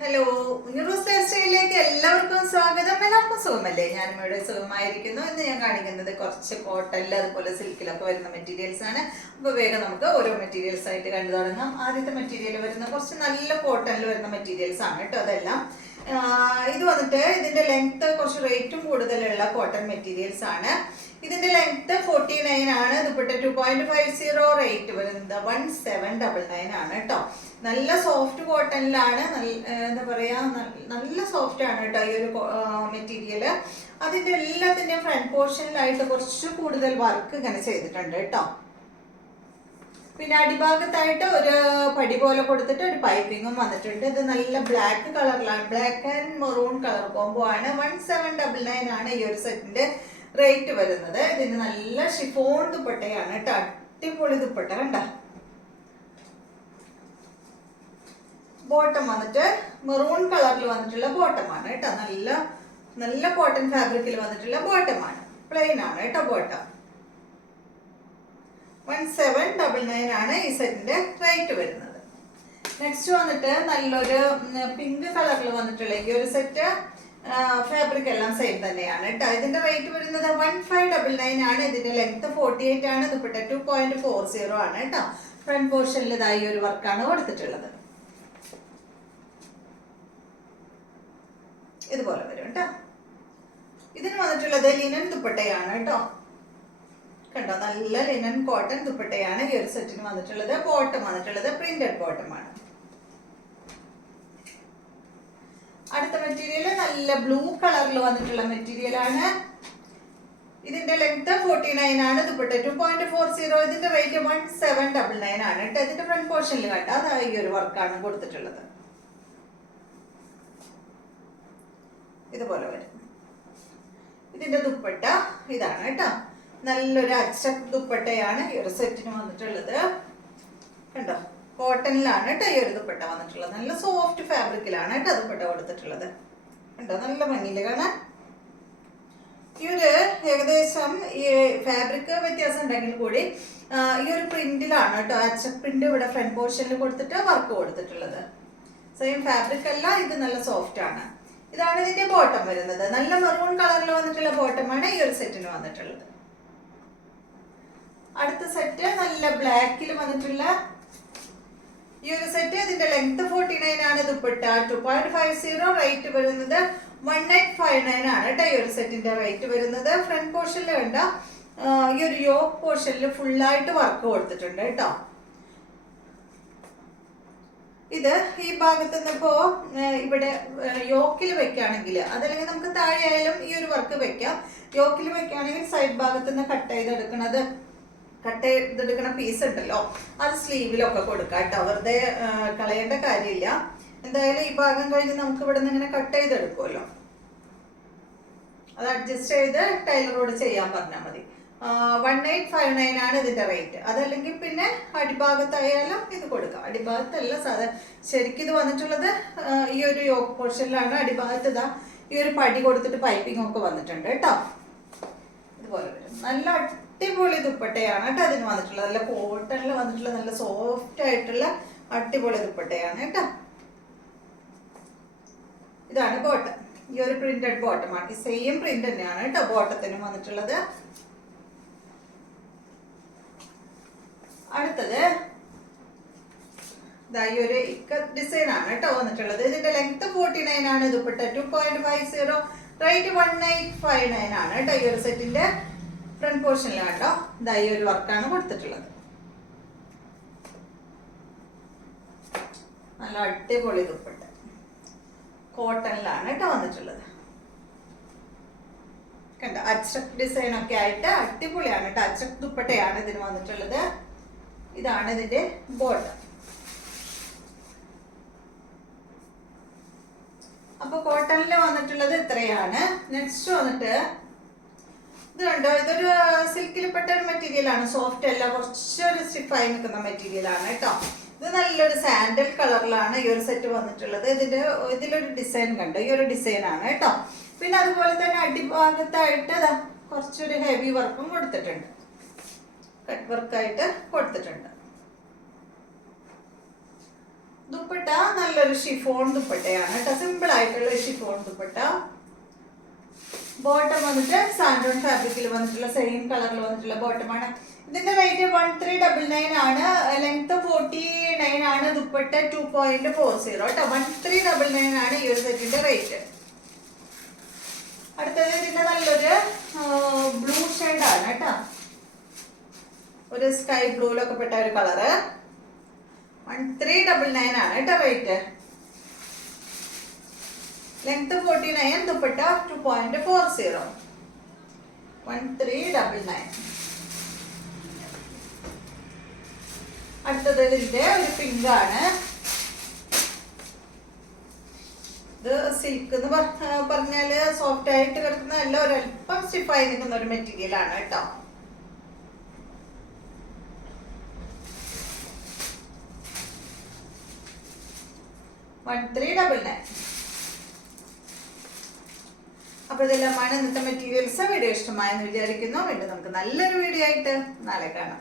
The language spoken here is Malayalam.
ഹലോ, ന്യൂറോസ് ലൈഫ് സ്റ്റൈലിലേക്ക് എല്ലാവർക്കും സ്വാഗതം. എല്ലാവർക്കും സുഖമല്ലേ? ഞാനും ഇവിടെ സുഖമായിരിക്കുന്നു. ഇന്ന് ഞാൻ കാണിക്കുന്നത് കുറച്ച് കോട്ടണിൽ അതുപോലെ സിൽക്കിലൊക്കെ വരുന്ന മെറ്റീരിയൽസ് ആണ്. അപ്പോൾ വേഗം നമുക്ക് ഓരോ മെറ്റീരിയൽസ് ആയിട്ട് കണ്ടു തുടങ്ങാം. ആദ്യത്തെ മെറ്റീരിയൽ വരുന്ന കുറച്ച് നല്ല കോട്ടണിൽ വരുന്ന മെറ്റീരിയൽസ് ആണ് കേട്ടോ. അതെല്ലാം ഇത് വന്നിട്ട് ഇതിന്റെ ലെങ്ത് കുറച്ച് റേറ്റും കൂടുതലുള്ള കോട്ടൺ മെറ്റീരിയൽസ് ആണ്. ഇതിന്റെ ലെങ്ത് 49 ആണ്. ദുപ്പട്ട 2.50, റേറ്റ് വരുന്നത് 1799 ആണ് കേട്ടോ. നല്ല സോഫ്റ്റ് കോട്ടണിലാണ്. എന്താ പറയാ, നല്ല സോഫ്റ്റ് ആണ് കേട്ടോ ഈ ഒരു മെറ്റീരിയല്. അതിന്റെ എല്ലാത്തിന്റെയും ഫ്രണ്ട് പോർഷനിലായിട്ട് കുറച്ച് കൂടുതൽ വർക്ക് ഇങ്ങനെ ചെയ്തിട്ടുണ്ട് കേട്ടോ. പിന്നെ അടിഭാഗത്തായിട്ട് ഒരു പടി പോലെ കൊടുത്തിട്ട് ഒരു പൈപ്പിങ്ങും വന്നിട്ടുണ്ട്. ഇത് നല്ല ബ്ലാക്ക് കളറിലാണ്, black and maroon colour combo ആണ്. 1799 ആണ് ഈ ഒരു സെറ്റിന്റെ റേറ്റ് വരുന്നത്. ഇതിന് നല്ല ഷിഫോൺ ദുപ്പട്ടയാണ് കേട്ടോ. അടിപൊളി ദുപ്പട്ട കണ്ട. ബോട്ടം വന്നിട്ട് മെറൂൺ കളറിൽ വന്നിട്ടുള്ള ബോട്ടമാണ് കേട്ടോ. നല്ല നല്ല കോട്ടൺ ഫാബ്രിക്കിൽ വന്നിട്ടുള്ള ബോട്ടമാണ്. പ്ലെയിൻ ആണ് കേട്ടോ ബോട്ടം. 1799 ആണ് ഈ സെറ്റിന്റെ റേറ്റ് വരുന്നത്. നെക്സ്റ്റ് വന്നിട്ട് നല്ലൊരു പിങ്ക് കളറിൽ വന്നിട്ടുള്ള ഈ ഒരു സെറ്റ്. ഫാബ്രിക് എല്ലാം സെയിം തന്നെയാണ് കേട്ടോ. ഇതിന്റെ റേറ്റ് വരുന്നത് 1599 ആണ്. ഇതിന്റെ ലെങ്ത് 48 ആണ്. ദുപ്പട്ട 2.40 ആണ് കേട്ടോ. ഫ്രണ്ട് പോർഷനിൽ ഇതായി ഒരു വർക്കാണ് കൊടുത്തിട്ടുള്ളത്. ഇതുപോലെ വരും കേട്ടോ. ഇതിന് വന്നിട്ടുള്ളത് ലിനൻ ദുപ്പട്ടയാണ് കേട്ടോ. കണ്ടോ, നല്ല ലിനൻ കോട്ടൺ ദുപ്പട്ടയാണ് ഈ ഒരു സെറ്റിന് വന്നിട്ടുള്ളത്. ബോട്ടം വന്നിട്ടുള്ളത് പ്രിന്റഡ് ബോട്ടമാണ്. അടുത്ത മെറ്റീരിയൽ നല്ല ബ്ലൂ കളറിൽ വന്നിട്ടുള്ള മെറ്റീരിയൽ ആണ്. ഇതിന്റെ ലെങ്ത് 49 ആണ്. ദുപ്പട്ട 2.40. ഇതിന്റെ റേറ്റ് 1799 ആണ് കേട്ടോ. ഇതിന്റെ ഫ്രണ്ട് പോർഷനിൽ കണ്ട അതാ ഈ ഒരു വർക്കാണ് കൊടുത്തിട്ടുള്ളത്. ഇതുപോലെ വരും. ഇതിന്റെ ദുപ്പട്ട ഇതാണ് കേട്ടോ. നല്ലൊരു അച്ചക്ക് ദുപ്പട്ടയാണ് ഈ ഒരു സെറ്റിന് വന്നിട്ടുള്ളത്. കണ്ടോ, കോട്ടണിലാണ് കേട്ടോ ഈ ഒരു ദുപ്പട്ട വന്നിട്ടുള്ളത്. നല്ല സോഫ്റ്റ് ഫാബ്രിക്കിലാണ് കേട്ടോ ദുപ്പട്ട കൊടുത്തിട്ടുള്ളത്. കണ്ടോ, നല്ല ഭംഗിയില് കാണാൻ. ഈ ഒരു ഏകദേശം ഈ ഫാബ്രിക് വ്യത്യാസം ഉണ്ടെങ്കിൽ കൂടി ഈ ഒരു പ്രിന്റിലാണ് കേട്ടോ. അച്ചക്ക് പ്രിന്റ് ഇവിടെ ഫ്രണ്ട് പോർഷനിൽ കൊടുത്തിട്ട് വർക്ക് കൊടുത്തിട്ടുള്ളത്. സെയിം ഫാബ്രിക് അല്ല, ഇത് നല്ല സോഫ്റ്റ് ആണ്. ഇതാണ് ഇതിന്റെ ബോട്ടം വരുന്നത്. നല്ല മെറൂൺ കളറിൽ വന്നിട്ടുള്ള ബോട്ടമാണ് ഈ ഒരു സെറ്റിന് വന്നിട്ടുള്ളത്. അടുത്ത സെറ്റ് നല്ല ബ്ലാക്കിൽ വന്നിട്ടുള്ള ഈ ഒരു സെറ്റ്. ഇതിന്റെ ലെങ്ത് 49 ആണ്. ദുപ്പട്ട 2.50. റേറ്റ് വരുന്നത് 1859 ആണ് കേട്ടോ ഈ ഒരു സെറ്റിന്റെ റേറ്റ് വരുന്നത്. ഫ്രണ്ട് പോർഷനിൽ വേണ്ട ഈ ഒരു യോക്ക് പോർഷനിൽ ഫുള്ളായിട്ട് വർക്ക് കൊടുത്തിട്ടുണ്ട് കേട്ടോ. ഇത് ഈ ഭാഗത്ത് നിന്നിപ്പോ ഇവിടെ യോക്കിൽ വെക്കുകയാണെങ്കിൽ, അതല്ലെങ്കിൽ നമുക്ക് താഴെ ആയാലും ഈ ഒരു വർക്ക് വെക്കാം. യോക്കിൽ വെക്കുകയാണെങ്കിൽ സൈഡ് ഭാഗത്ത് നിന്ന് കട്ട് ചെയ്തെടുക്കണ പീസ് ഉണ്ടല്ലോ, അത് സ്ലീവിലൊക്കെ കൊടുക്കാം കേട്ടോ. വെറുതെ കളയേണ്ട കാര്യമില്ല. എന്തായാലും ഈ ഭാഗം കഴിഞ്ഞ് നമുക്ക് ഇവിടെ നിന്ന് ഇങ്ങനെ കട്ട് ചെയ്തെടുക്കുമല്ലോ, അത് അഡ്ജസ്റ്റ് ചെയ്ത് ടൈലറോട് ചെയ്യാൻ പറഞ്ഞാൽ മതി. 1859 ആണ് ഇതിന്റെ റേറ്റ്. അതല്ലെങ്കിൽ പിന്നെ അടിഭാഗത്തായാലും ഇത് കൊടുക്കാം. അടിഭാഗത്തല്ല, ശരിക്കും ഇത് വന്നിട്ടുള്ളത് ഈ ഒരു യോക്ക് പോർഷനിലാണ്. അടിഭാഗത്ത് ഇതാ ഈ ഒരു പടി കൊടുത്തിട്ട് പൈപ്പിംഗ് ഒക്കെ വന്നിട്ടുണ്ട് കേട്ടോ. ഇതുപോലെ വരും. നല്ല അടിപൊളി ദുപ്പട്ടയാണ് കേട്ടോ അതിന് വന്നിട്ടുള്ളത്. നല്ല കോട്ടണിൽ വന്നിട്ടുള്ള നല്ല സോഫ്റ്റ് ആയിട്ടുള്ള അടിപൊളി ദുപ്പട്ടയാണ് കേട്ടോ. ഇതാണ് ബോട്ടം. ഈ ഒരു പ്രിന്റഡ് ബോട്ടമാണ്. ഈ സെയിം പ്രിന്റ് തന്നെയാണ് കേട്ടോ ബോട്ടത്തിനും വന്നിട്ടുള്ളത്. അടുത്തത് ഈ ഒരു ഇക്കത്ത് ഡിസൈൻ ആണ് കേട്ടോ വന്നിട്ടുള്ളത്. ഇതിന്റെ ലെങ്ത് 49 ആണ്. ദുപ്പട്ട 2.50. റേറ്റ് 1859 ആണ് കേട്ടോ. ഈ ഒരു സെറ്റിന്റെ ഫ്രണ്ട് പോർഷനിലാണ് കേട്ടോ ഈ ഒരു വർക്കാണ് കൊടുത്തിട്ടുള്ളത്. നല്ല അടിപൊളി ദുപ്പട്ട കോട്ടണിലാണ് കേട്ടോ വന്നിട്ടുള്ളത്. കണ്ടോ, അച്ചക്ക് ഡിസൈൻ ഒക്കെ ആയിട്ട് അടിപൊളിയാണ് കേട്ടോ. അച്ചക്ക് ദുപ്പട്ടയാണ് ഇതിന് വന്നിട്ടുള്ളത്. ഇതാണ് ഇതിന്റെ ബോട്ടം. അപ്പൊ കോട്ടണിൽ വന്നിട്ടുള്ളത് ഇത്രയാണ്. നെക്സ്റ്റ് വന്നിട്ട് ഇത് കണ്ടോ, ഇതൊരു സിൽക്കിൽ പെട്ട ഒരു മെറ്റീരിയൽ ആണ്. സോഫ്റ്റ് അല്ല, കുറച്ചൊരു സ്റ്റിഫായി നിൽക്കുന്ന മെറ്റീരിയൽ ആണ് കേട്ടോ. ഇത് നല്ലൊരു സാൻഡൽ കളറിലാണ് ഈ ഒരു സെറ്റ് വന്നിട്ടുള്ളത്. ഇതിലൊരു ഡിസൈൻ കണ്ടോ, ഈ ഒരു ഡിസൈൻ ആണ് കേട്ടോ. പിന്നെ അതുപോലെ തന്നെ അടിഭാഗത്തായിട്ട് കുറച്ചൊരു ഹെവി വർക്കും കൊടുത്തിട്ടുണ്ട്. കട്ട് വർക്കായിട്ട് കൊടുത്തിട്ടുണ്ട്. ദുപ്പട്ട നല്ലൊരു ഷിഫോൺ ദുപ്പട്ടയാണ് കേട്ടോ, സിമ്പിൾ ആയിട്ടുള്ള ഷിഫോൺ ദുപ്പട്ട. ബോട്ടം വന്നിട്ട് സാൻഡോൺ ഫാബ്രിക്കിൽ വന്നിട്ടുള്ള സെയിം കളറിൽ വന്നിട്ടുള്ള ബോട്ടമാണ്. ഇതിന്റെ റേറ്റ് 1399 ആണ്. ലെങ്ത് 49 ആണ്. ദുപ്പട്ട 2.40 കേട്ടോ. 1399 ആണ് ഈ ഒരു സെറ്റിന്റെ റേറ്റ്. അടുത്തത് ഇതിന്റെ നല്ലൊരു ബ്ലൂ ഷെയ്ഡാണ് കേട്ടോ, ഒരു സ്കൈ ബ്ലൂയിലൊക്കെ പെട്ട ഒരു കളറ്. 1399 ആണ് കേട്ടോ റേറ്റ്. ലെങ്ത് 49, ദുപ്പട്ട 2.40. 1399. അടുത്തത് ഇതിന്റെ ഒരു പിങ്ക് ആണ്. ഇത് സിൽക്ക് എന്ന് പറഞ്ഞാല് സോഫ്റ്റ് ആയിട്ട് കിടക്കുന്ന എല്ലാം ഒരല്പം സ്റ്റിഫായി നിൽക്കുന്ന ഒരു മെറ്റീരിയൽ ആണ് കേട്ടോ. അപ്പൊ ഇതെല്ലാമാണ് ഇന്നത്തെ മെറ്റീരിയൽസ്. വീഡിയോ ഇഷ്ടമായെന്ന് വിചാരിക്കുന്നു. വീണ്ടും നമുക്ക് നല്ലൊരു വീഡിയോ ആയിട്ട് നാളെ കാണാം.